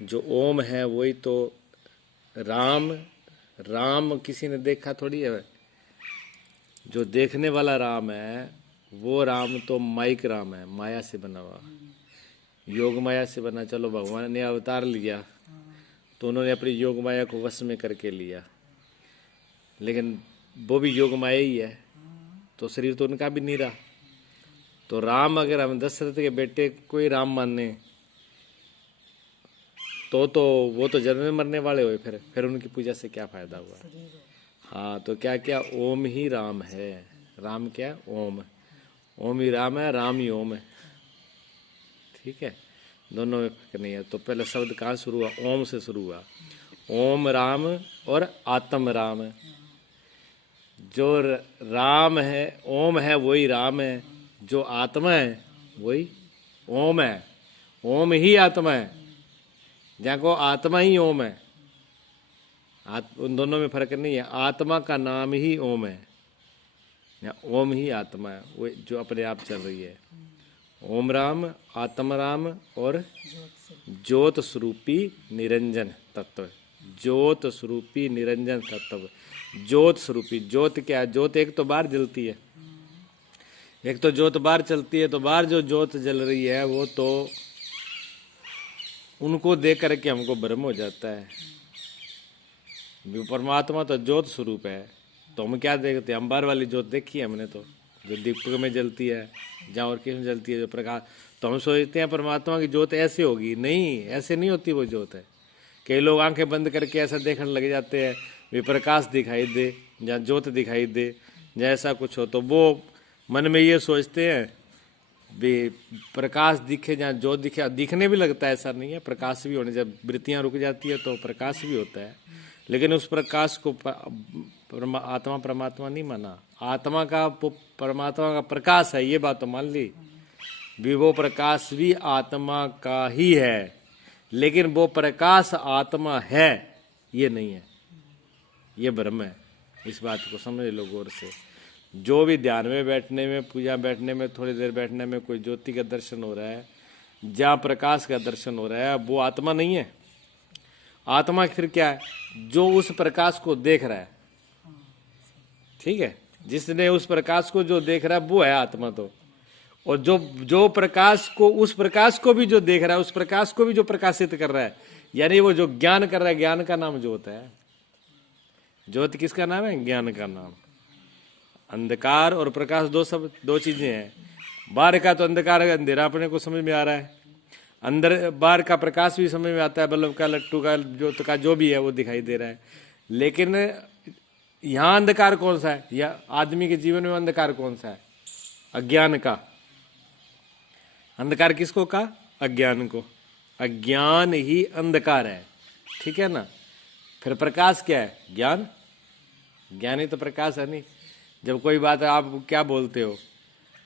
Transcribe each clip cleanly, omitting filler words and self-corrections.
जो ओम है वही तो राम। राम किसी ने देखा थोड़ी है, जो देखने वाला राम है वो राम तो माइक राम है, माया से बना हुआ, योग माया से बना। चलो भगवान ने अवतार लिया तो उन्होंने अपनी योग माया को वश में करके लिया, लेकिन वो भी योग माया ही है, तो शरीर तो उनका भी नहीं रहा। तो राम अगर हम दशरथ के बेटे को ही राम माने तो वो तो जन्म में मरने वाले हुए, फिर उनकी पूजा से क्या फायदा हुआ। हाँ, तो क्या क्या ओम ही राम है। राम क्या? ओम। ओम ही राम है, राम ही ओम है। ठीक है, दोनों में फर्क नहीं है। तो पहले शब्द कहाँ शुरू हुआ? ओम से शुरू हुआ। ओम राम और आत्म राम। जो राम है, ओम है वही राम है, जो आत्मा है वही ओम है। ओम ही आत्मा है, जहाँ को आत्मा ही ओम है। उन दोनों में फर्क नहीं है। आत्मा का नाम ही ओम है, या ओम ही आत्मा है, वो जो अपने आप चल रही है। ओम राम, आत्म राम और ज्योत स्वरूपी निरंजन तत्व। ज्योत स्वरूपी निरंजन तत्व। ज्योत स्वरूपी, ज्योत क्या है? ज्योत एक तो बाहर जलती है, एक तो ज्योत बाहर चलती है, तो बाहर जो ज्योत जल रही है वो तो उनको देख करके हमको भ्रम हो जाता है। परमात्मा तो ज्योत स्वरूप है, तो हम क्या देखते हैं? हम बाहर वाली ज्योत देखी है हमने, तो जो दीपक में जलती है, जहाँ और किसमें जलती है, जो प्रकाश, तो हम सोचते हैं परमात्मा की ज्योत ऐसे होगी। नहीं, ऐसे नहीं होती वो ज्योत है। कई लोग आंखें बंद करके ऐसा देखने लग जाते हैं, वे प्रकाश दिखाई दे, जहाँ ज्योत दिखाई दे, जहाँ ऐसा कुछ हो, तो वो मन में ये सोचते हैं भी प्रकाश दिखे, जहाँ ज्योत दिखे। दिखने भी लगता है, ऐसा नहीं है, प्रकाश भी होने, जब वृत्तियाँ रुक जाती है तो प्रकाश भी होता है, लेकिन उस प्रकाश को आत्मा परमात्मा नहीं माना। आत्मा का परमात्मा का प्रकाश है, ये बात तो मान ली भी, वो प्रकाश भी आत्मा का ही है, लेकिन वो प्रकाश आत्मा है ये नहीं है, ये भ्रम है। इस बात को समझ लो गौर से। जो भी ध्यान में बैठने में, पूजा बैठने में, थोड़ी देर बैठने में कोई ज्योति का दर्शन हो रहा है, जहाँ प्रकाश का दर्शन हो रहा है, वो आत्मा नहीं है। आत्मा फिर क्या है? जो उस प्रकाश को देख रहा है। ठीक है, जिसने उस प्रकाश को जो देख रहा है वो है आत्मा। तो और जो प्रकाश को, उस प्रकाश को भी जो देख रहा है, उस प्रकाश को भी जो प्रकाशित कर रहा है, यानी वो जो ज्ञान कर रहा है, ज्ञान का नाम ज्योत है। ज्योत किसका नाम है? ज्ञान का नाम। अंधकार और प्रकाश दो चीजें हैं। बाहर का तो अंधकार है, अंधेरा अपने को समझ में आ रहा है, अंदर बाहर का प्रकाश भी समझ में आता है, बल्ब का, लट्टू का, ज्योत का, जो भी है वो दिखाई दे रहा है। लेकिन यहाँ अंधकार कौन सा है? या आदमी के जीवन में अंधकार कौन सा है? अज्ञान का। अंधकार किसको कहा? अज्ञान को। अज्ञान ही अंधकार है, ठीक है ना। फिर प्रकाश क्या है? ज्ञान। ज्ञान ही तो प्रकाश है। नहीं, जब कोई बात आप क्या बोलते हो,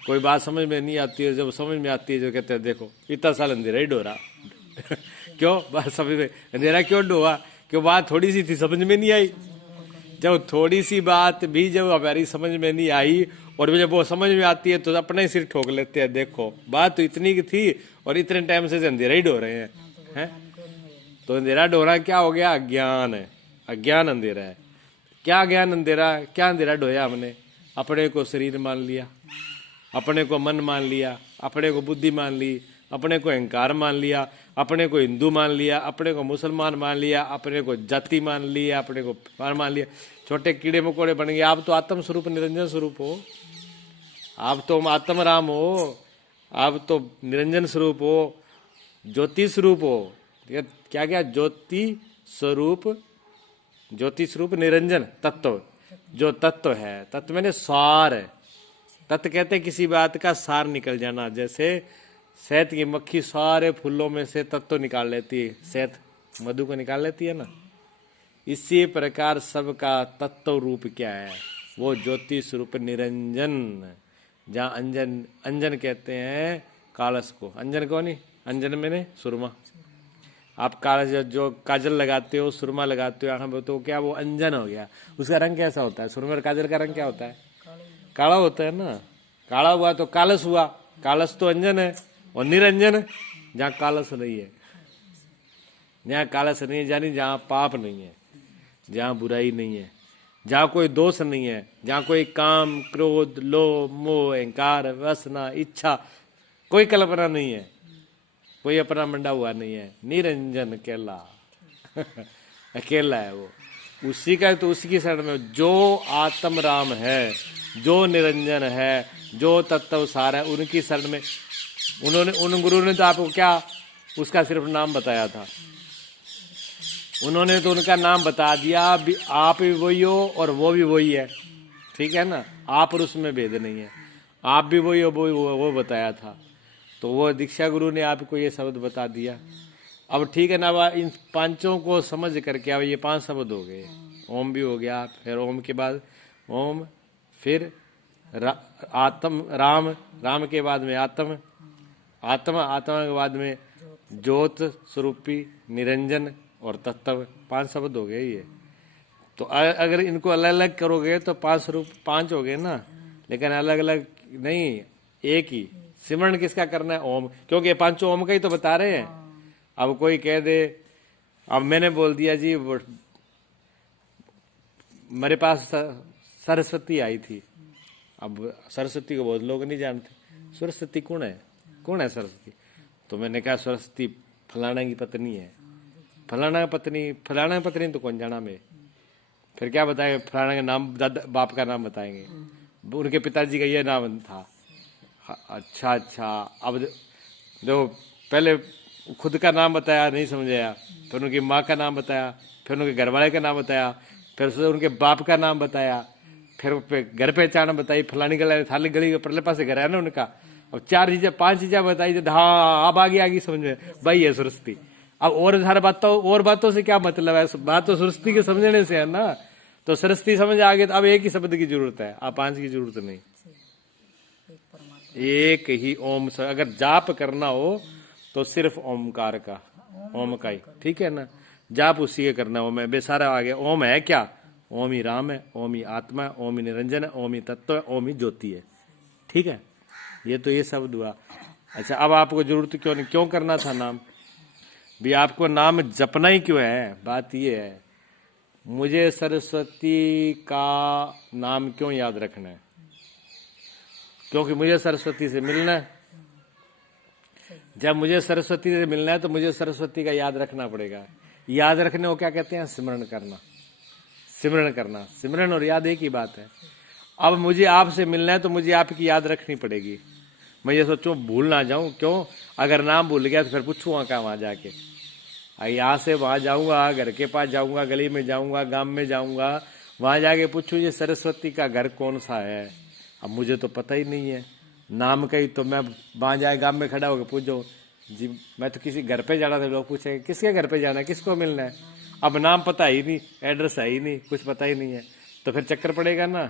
कोई बात समझ में नहीं आती है, जब समझ में आती है जो कहते हैं देखो इतना साल अंधेरा ही डोरा क्यों बात समझ में? अंधेरा क्यों डोरा? क्यों बात थोड़ी सी थी, समझ में नहीं आई। जब थोड़ी सी बात भी जब हमारी समझ में नहीं आई और जब वो समझ में आती है तो अपने ही सिर ठोक लेते हैं, देखो बात तो इतनी की थी और इतने टाइम से अंधेरा ही डो रहे हैं। तो अंधेरा डोरा क्या हो गया? अज्ञान है। अज्ञान अंधेरा है। क्या ज्ञान अंधेरा? क्या अंधेरा डोया हमने? अपने को शरीर मान लिया, अपने को मन मान लिया, अपने को बुद्धि मान ली, अपने को अहंकार मान लिया, अपने को हिंदू मान लिया, अपने को मुसलमान मान लिया, अपने को जाति मान लिया, अपने को मान लिया। छोटे कीड़े मकोड़े बन गए। आप तो आत्म स्वरूप निरंजन स्वरूप हो, आप तो आत्म राम हो, आप तो निरंजन स्वरूप हो, ज्योति स्वरूप हो। क्या क्या? ज्योति स्वरूप, ज्योति स्वरूप निरंजन तत्व। जो तत्व है, तत्व मैंने सार है। तत्व कहते किसी बात का सार निकल जाना। जैसे शहद की मक्खी सारे फूलों में से तत्व निकाल लेती है, शहद मधु को निकाल लेती है ना। इसी प्रकार सबका तत्व रूप क्या है? वो ज्योति स्वरूप निरंजन। जहाँ अंजन, अंजन कहते हैं कालस को। अंजन को नहीं, अंजन मैंने सुरमा। आप कालस जो काजल लगाते हो, सुरमा लगाते हो आंखों में, तो क्या वो अंजन हो गया? उसका रंग कैसा होता है? सुरमा और काजल का रंग क्या होता है? काला होता है ना। काला हुआ तो कालस हुआ। कालस तो अंजन है। और निरंजन जहाँ कालस नहीं है, जहाँ कालस नहीं है, यानी जहाँ पाप नहीं है, जहाँ बुराई नहीं है, जहाँ कोई दोष नहीं है, जहाँ कोई काम, क्रोध, लोभ, मोह, अहंकार, वासना, इच्छा, कोई कल्पना नहीं है, कोई अपना मंडा हुआ नहीं है, निरंजन अकेला अकेला है वो, उसी का तो उसी की शरण में जो आत्म राम है, जो निरंजन है, जो तत्व सार है, उनकी शरण में। उन गुरु ने तो आपको क्या उसका सिर्फ नाम बताया था, उन्होंने तो उनका नाम बता दिया, आप भी वही हो और वो भी वही है, ठीक है ना, आप और उसमें भेद नहीं है, आप भी वही हो, वो बताया था। तो वो दीक्षा गुरु ने आपको ये शब्द बता दिया। अब ठीक है ना, अब इन पांचों को समझ करके, अब ये 5 शब्द हो गए, ओम भी हो गया, फिर ओम के बाद ओम, फिर आत्म, राम, राम के बाद में आत्म, आत्मा के बाद में ज्योत स्वरूपी, निरंजन और तत्व, 5 शब्द हो गए ये। तो अगर इनको अलग अलग करोगे तो 5 रूप 5 हो गए ना, लेकिन अलग अलग नहीं, एक ही। सिमरन किसका करना है? ओम, क्योंकि ये 5 ओम का ही तो बता रहे हैं। अब कोई कह दे, अब मैंने बोल दिया जी मेरे पास सरस्वती आई थी, अब सरस्वती को बहुत लोग नहीं जानते, सरस्वती कौन है, कौन है सरस्वती? तो मैंने कहा सरस्वती फलाना की पत्नी है। फलाना की पत्नी तो कौन जाना मैं? फिर क्या बताएंगे? फलाना का नाम, दादा बाप का नाम बताएंगे, उनके पिताजी का ये नाम था। अच्छा, अब देखो, पहले खुद का नाम बताया, नहीं समझाया, फिर उनकी माँ का नाम बताया, फिर उनके घरवाले का नाम बताया, फिर उनके बाप का नाम बताया, फिर घर पहचान बताई, फलानी गली थाली गली के परले पास घर है ना उनका। अब 4 चीजें 5 चीजें बताई, हाँ अब आगे समझ में भाई है सरस्वती। अब और सारे बातों से क्या मतलब है? बात तो सरस्वती के समझने से है ना। तो सरस्वती समझ आ गई, तो अब एक ही शब्द की जरूरत है, अब 5 की जरूरत नहीं, एक ही ओम। अगर जाप करना हो तो सिर्फ ओमकार का, ओम का ही, ठीक है ना, जाप उसी के करना। ओम है बेसारा आ गया। ओम है क्या? ओम ही राम है, ओम ही आत्मा है, ओम ही निरंजन है, ओम ही तत्व है, ओम ही ज्योति है, ठीक है। ये तो ये शब्द हुआ। अच्छा, अब आपको जरूरत क्यों नहीं, क्यों करना था नाम भी? आपको नाम जपना ही क्यों है? बात ये है, मुझे सरस्वती का नाम क्यों याद रखना है? क्योंकि मुझे सरस्वती से मिलना है। जब मुझे सरस्वती से मिलना है तो मुझे सरस्वती का याद रखना पड़ेगा। याद रखने को क्या कहते हैं? सिमरन करना। सिमरन करना, सिमरन और याद एक ही बात है। अब मुझे आपसे मिलना है तो मुझे आपकी याद रखनी पड़ेगी। मैं ये सोचूं भूल ना जाऊं, क्यों? अगर नाम भूल गया तो फिर पूछूंगा क्या वहां जाके? यहाँ से वहां जाऊंगा, घर के पास जाऊंगा, गली में जाऊंगा, गांव में जाऊंगा, वहां जाके पूछूं ये सरस्वती का घर कौन सा है? अब मुझे तो पता ही नहीं है नाम का ही। तो मैं वहां जाए गांव में खड़ा होकर पूछो जी, मैं तो किसी घर पे जाना था, लोग पूछेंगे किसके घर पे जाना है, किसको मिलना है? अब नाम पता ही नहीं, एड्रेस है ही नहीं, कुछ पता ही नहीं है, तो फिर चक्कर पड़ेगा ना।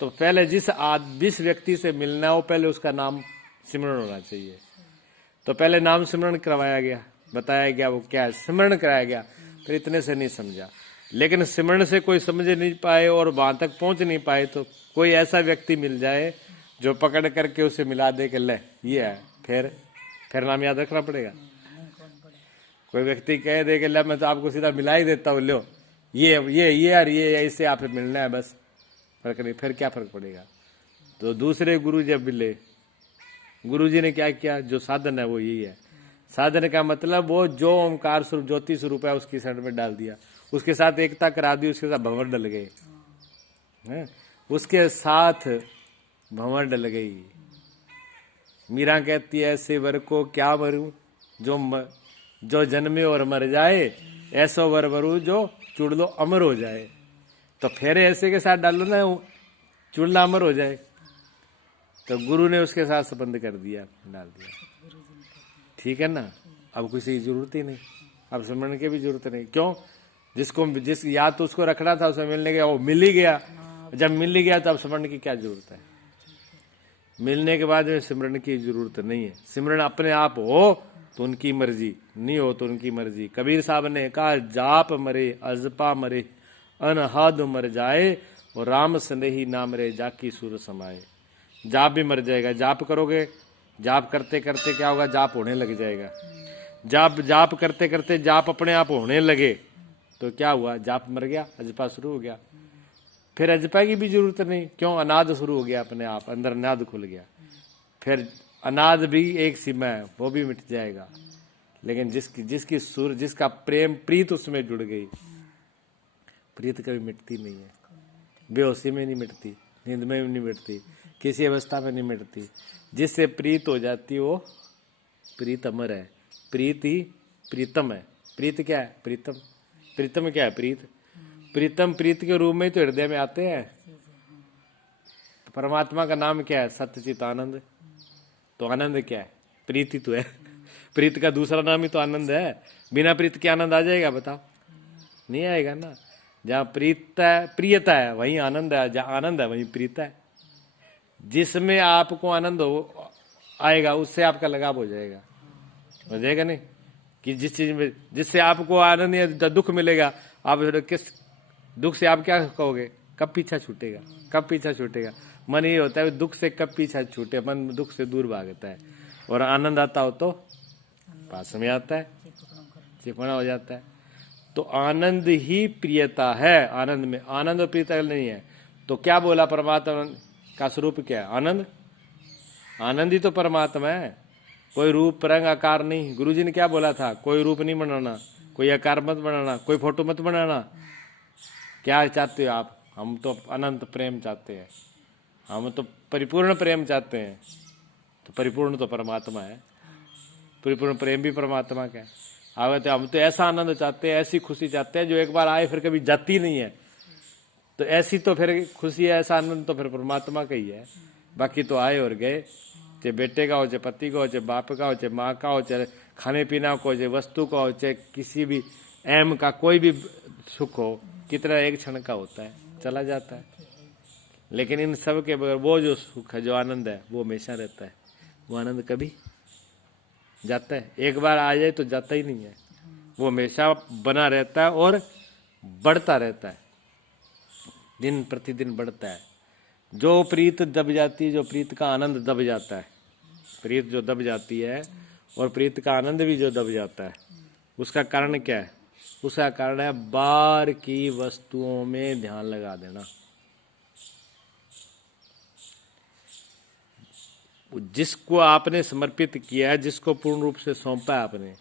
तो पहले जिस व्यक्ति से मिलना हो, पहले उसका नाम सिमरन होना चाहिए। तो पहले नाम सिमरन करवाया गया, बताया गया वो क्या है, सिमरन कराया गया। फिर इतने से नहीं समझा, लेकिन सिमरन से कोई समझ नहीं पाए और वहां तक पहुंच नहीं पाए, तो कोई ऐसा व्यक्ति मिल जाए जो पकड़ करके उसे मिला दे के ले ये है, फिर नाम याद रखना पड़ेगा। कोई व्यक्ति कह दे कि ले मैं तो आपको सीधा मिला ही देता हूँ, लो ये और ये ऐसे आप मिलना है, बस फर्क नहीं, फिर क्या फर्क पड़ेगा? तो दूसरे गुरु जब मिले, गुरु जी ने क्या किया? जो साधन है वो यही है। साधन का मतलब वो जो ओमकार स्वरूप ज्योति स्वरूप है उसकी शरण में डाल दिया, उसके साथ एकता करा दी, उसके साथ भंवर डल गए, उसके साथ भंवर डल गई। मीरा कहती है ऐसे वर को क्या वरूं जो जन्मे और मर जाए, ऐसो वर वरू जो चुड़लो अमर हो जाए। तो फेरे ऐसे के साथ डालो ना, चुड़ला अमर हो जाए। तो गुरु ने उसके साथ संबंध कर दिया, डाल दिया, ठीक है ना। अब किसी की जरूरत ही नहीं, अब सिमरन की भी जरूरत नहीं। क्यों? जिस याद तो उसको रखना था, उसे मिलने गया, वो मिल ही गया। जब मिल ही गया तो अब सिमरन की क्या जरूरत है? मिलने के बाद में सिमरन की जरूरत नहीं है। सिमरन अपने आप हो तो उनकी मर्जी, नहीं हो तो उनकी मर्जी। कबीर साहब ने कहा जाप मरे अजपा मरे अनहद मर जाए, और राम स्नेही नाम रे जाकी सुर समाए। जाप भी मर जाएगा। जाप करोगे, जाप करते करते क्या होगा? जाप होने लग जाएगा। जाप जाप करते करते जाप अपने आप होने लगे तो क्या हुआ, जाप मर गया, अजपा शुरू हो गया। फिर अजपा की भी जरूरत नहीं, क्यों, अनाद शुरू हो गया अपने आप, अंदर नाद खुल गया। फिर अनाद भी एक सीमा है, वो भी मिट जाएगा। लेकिन जिसकी सुर, जिसका प्रेम प्रीत उसमें जुड़ गई, प्रीत कभी मिटती नहीं है। बेहोशी में नहीं मिटती, नींद में भी नहीं मिटती, किसी अवस्था में नहीं मिटती। जिससे प्रीत हो जाती वो प्रीत अमर है। प्रीत ही प्रीतम है। प्रीत क्या है, प्रीतम। प्रीतम क्या है, प्रीत। प्रीतम प्रीत के रूप में तो हृदय में आते हैं। परमात्मा का नाम क्या है, सत्यचित आनंद। तो आनंद क्या है, प्रीति तो है। प्रीत का दूसरा नाम ही तो आनंद है। बिना प्रीत के आनंद आ जाएगा, बताओ, नहीं आएगा ना। जहाँ प्रियता है वहीं आनंद है, जहाँ आनंद है वहीं प्रीता है। जिसमें आपको आनंद हो आएगा उससे आपका लगाव हो जाएगा नहीं, कि जिस चीज में जिससे आपको आनंद या दुख मिलेगा, आप किस दुख से आप क्या कहोगे, कब पीछा छूटेगा, कब पीछा छूटेगा। मन ये होता है दुख से कब पीछा छूटे, मन दुख से दूर भागता है। और आनंद आता हो तो पास में आता है, चिपना हो जाता है। तो आनंद ही प्रियता है। आनंद में आनंद और प्रियता नहीं है तो क्या बोला, परमात्मा का स्वरूप क्या है, आनंद। आनंद ही तो परमात्मा है, कोई रूप रंग आकार नहीं। गुरुजी ने क्या बोला था, कोई रूप नहीं बनाना, कोई आकार मत बनाना, कोई फोटो मत बनाना। क्या चाहते हो आप, हम तो अनंत प्रेम चाहते हैं, हम तो परिपूर्ण प्रेम चाहते हैं। तो परिपूर्ण तो परमात्मा है, परिपूर्ण प्रेम भी परमात्मा का है। आगे तो हम तो ऐसा आनंद चाहते हैं, ऐसी खुशी चाहते हैं जो एक बार आए फिर कभी जाती नहीं है। तो ऐसी तो फिर खुशी है, ऐसा आनंद तो फिर परमात्मा का ही है। बाकी तो आए और गए, चाहे बेटे का हो, चाहे पति का हो, चाहे बाप का हो, चाहे माँ का हो, चाहे खाने पीना को, चाहे वस्तु का हो, चाहे किसी भी एम का कोई भी सुख हो, कितना एक क्षण का होता है, चला जाता है। लेकिन इन सब के बगैर वो जो सुख है, जो आनंद है, वो हमेशा रहता है। वो आनंद कभी जाता है, एक बार आ जाए तो जाता ही नहीं है, वो हमेशा बना रहता है और बढ़ता रहता है, दिन प्रतिदिन बढ़ता है। जो प्रीत दब जाती है, जो प्रीत का आनंद दब जाता है, प्रीत जो दब जाती है और प्रीत का आनंद भी जो दब जाता है, उसका कारण क्या है, उसका कारण है बाहर की वस्तुओं में ध्यान लगा देना। जिसको आपने समर्पित किया है, जिसको पूर्ण रूप से सौंपा है आपने,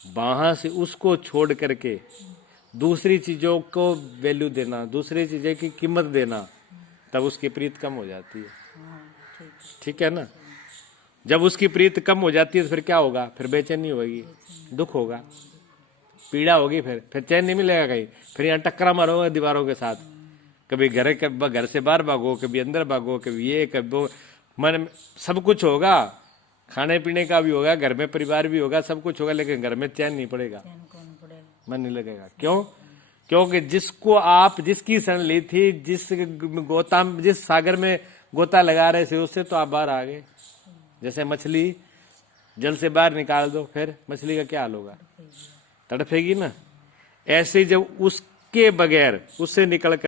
वहां से उसको छोड़ करके दूसरी चीजों को वैल्यू देना, दूसरी चीजें की कीमत देना, तब उसकी प्रीत कम हो जाती है। ठीक है ना। जब उसकी प्रीत कम हो जाती है तो फिर क्या होगा, फिर बेचैनी होगी, दुख होगा, पीड़ा होगी, फिर चैन नहीं मिलेगा कहीं। फिर यहाँ टक्करा मारोगे दीवारों के साथ, कभी घर से बाहर भागो, कभी अंदर भागो, कभी ये कभी वो, मन सब कुछ होगा, खाने पीने का भी होगा, घर में परिवार भी होगा, सब कुछ होगा, लेकिन घर में चैन नहीं पड़ेगा, मन नहीं लगेगा। क्यों? क्योंकि जिसको आप जिसकी शरण ली थी, जिस सागर में गोता लगा रहे थे, उससे तो आप बाहर आ गए। जैसे मछली जल से बाहर निकाल दो, फिर मछली का क्या हाल होगा, तड़फेगी ना। ऐसे जब उसके बगैर, उससे निकल कर